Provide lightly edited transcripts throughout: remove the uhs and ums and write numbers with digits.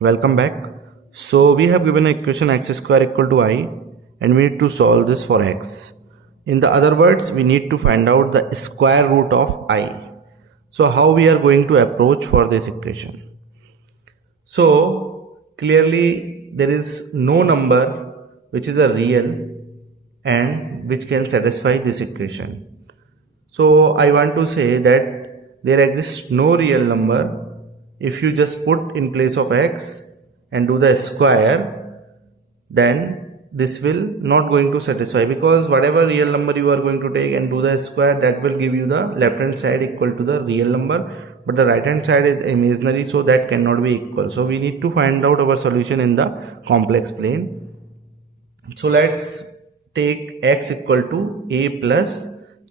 Welcome back. So we have given an equation x square equal to I and we need to solve this for x. In the other words, we need to find out the square root of I. So how we are going to approach for this equation? So clearly there is no number which is a real and which can satisfy this equation. So I want to say that there exists no real number. If you just put in place of x and do the square, then this will not going to satisfy, because whatever real number you are going to take and do the square, that will give you the left hand side equal to the real number, but the right hand side is imaginary, so that cannot be equal. So we need to find out our solution in the complex plane. So let's take x equal to a plus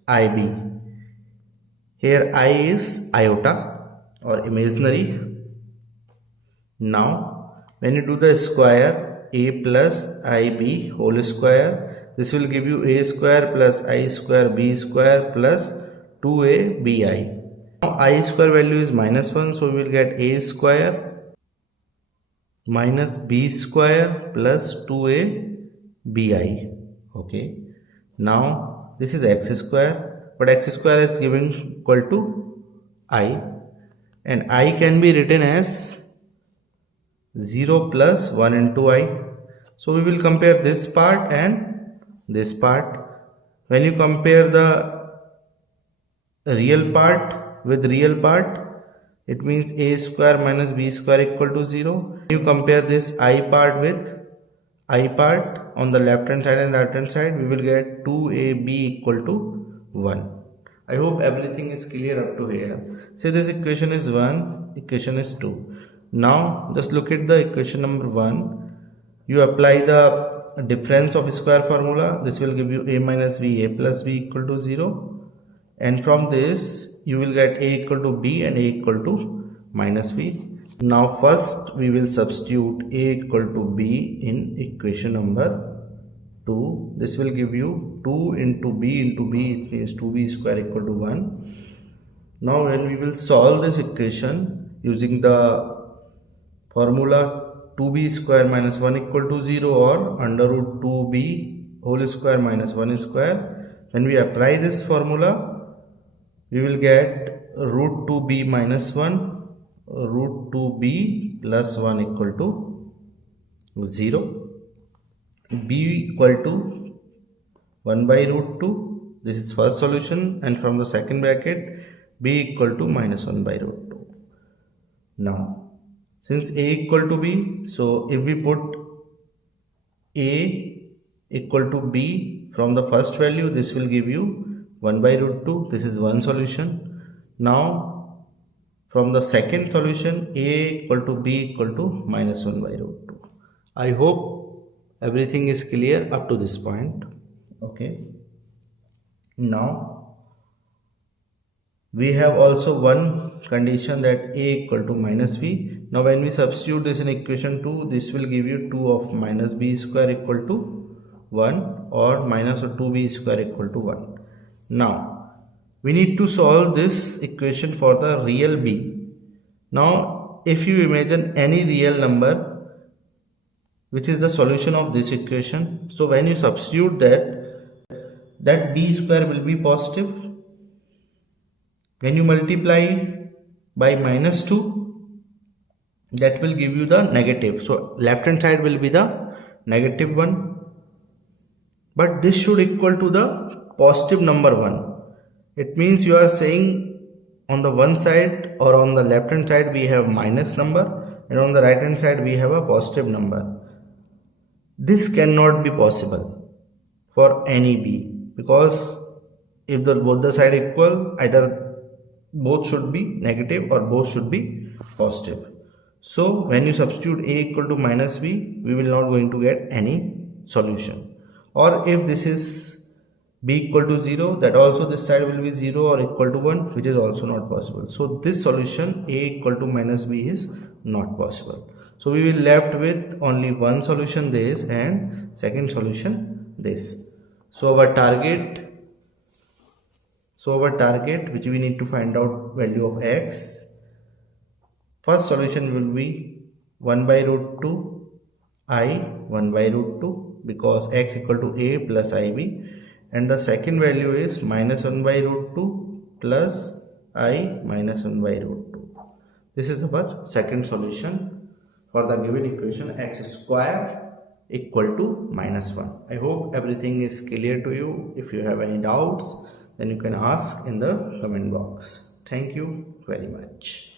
ib. Here I is iota or imaginary. Now when you do the square, a plus ib whole square, this will give you a square plus I square b square plus 2a bi. Now I square value is -1, so we will get a square minus b square plus 2a bi. Okay, now this is x square, but x square is given equal to I, and I can be written as 0 plus 1 into I. So we will compare this part and this part. When you compare the real part with real part, it means a square minus b square equal to 0. You compare this I part with I part on the left hand side and right hand side, we will get 2ab equal to 1. I hope everything is clear up to here. Say this equation is 1, equation is 2. Now just look at the equation number 1. You apply the difference of square formula. This will give you a minus b, a plus b equal to 0. And from this you will get a equal to b and a equal to minus b. Now first we will substitute a equal to b in equation number 2. This will give you 2 into b, it means 2b square equal to 1. Now when we will solve this equation using the formula 2b square minus 1 equal to 0 or under root 2b whole square minus 1 square, when we apply this formula, we will get root 2b minus 1 root 2b plus 1 equal to 0, b equal to 1 by root 2. This is first solution, and from the second bracket b equal to minus 1 by root 2. Now since a equal to b, so if we put a equal to b from the first value, this will give you 1 by root 2. This is one solution. Now from the second solution, a equal to b equal to minus 1 by root 2. I hope everything is clear up to this point. Okay. Now we have also one condition that a equal to minus b. Now when we substitute this in equation 2, this will give you 2 of minus b square equal to 1 or minus of 2b square equal to 1. Now we need to solve this equation for the real b. Now if you imagine any real number which is the solution of this equation, so when you substitute that b square will be positive. When you multiply by minus 2, that will give you the negative. So left hand side will be the negative 1. But this should equal to the positive number 1. It means you are saying on the one side or on the left hand side we have minus number and on the right hand side we have a positive number. This cannot be possible for any b, because if both the side equal, either both should be negative or both should be positive. So when you substitute a equal to minus b, we will not going to get any solution. Or if this is b equal to 0, that also this side will be 0 or equal to 1, which is also not possible. So this solution a equal to minus b is not possible. So we will left with only one solution, this, and second solution, this. So our target which we need to find out value of x, first solution will be 1 by root 2 I 1 by root 2 because x equal to a plus ib, and the second value is minus 1 by root 2 plus I minus 1 by root 2. This is our second solution for the given equation x square equal to minus 1. I hope everything is clear to you. If you have any doubts, then you can ask in the comment box. Thank you very much.